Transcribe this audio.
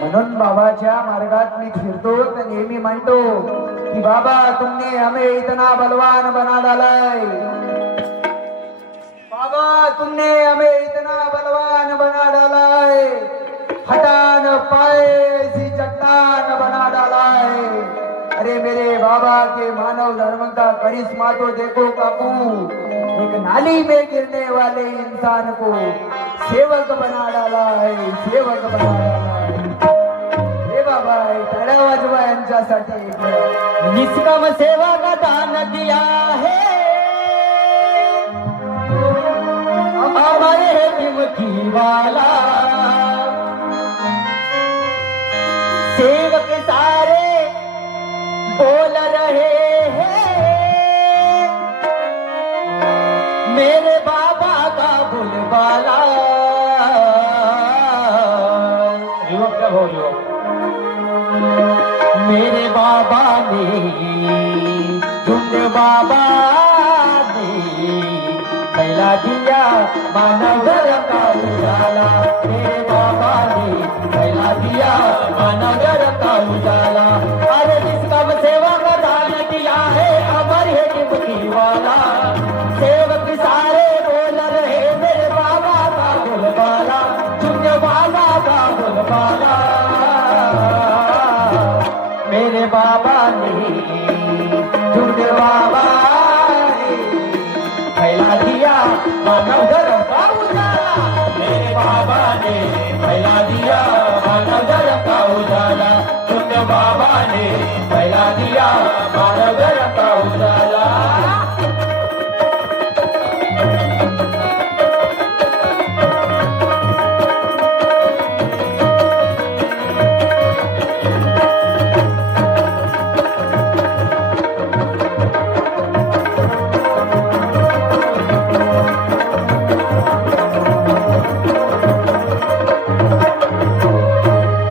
म्हणून बाबाच्या मार्गात मी फिरतो तर नेहमी म्हणतो कि बाबा तुमने हमें इतना बलवान बना डालाय, बाबा तुमने हमें इतना बलवान बना डालाय, हटान पाए ऐसी चट्टान बना डालाय। अरे मेरे बाबा के मानव धर्म का करिश्मा तो देखो काकू, एक नाली में गिरने वाले इंसान को सेवक बना डाला है, सेवक बना डाला है। हे बाबा टाळ्या वाजवा यांच्यासाठी। निष्काम सेवा का दान दिया है, हमारे कीमती वाला सेवक सारे बोल रहे हैं, मेरे बाबा का बोलबाला। युवक क्या हो युवक, मेरे बाबा ने झुंड बाबा ने फैला दिया मानव धर्म का उजाला, मेरे बाबा ने फैला दिया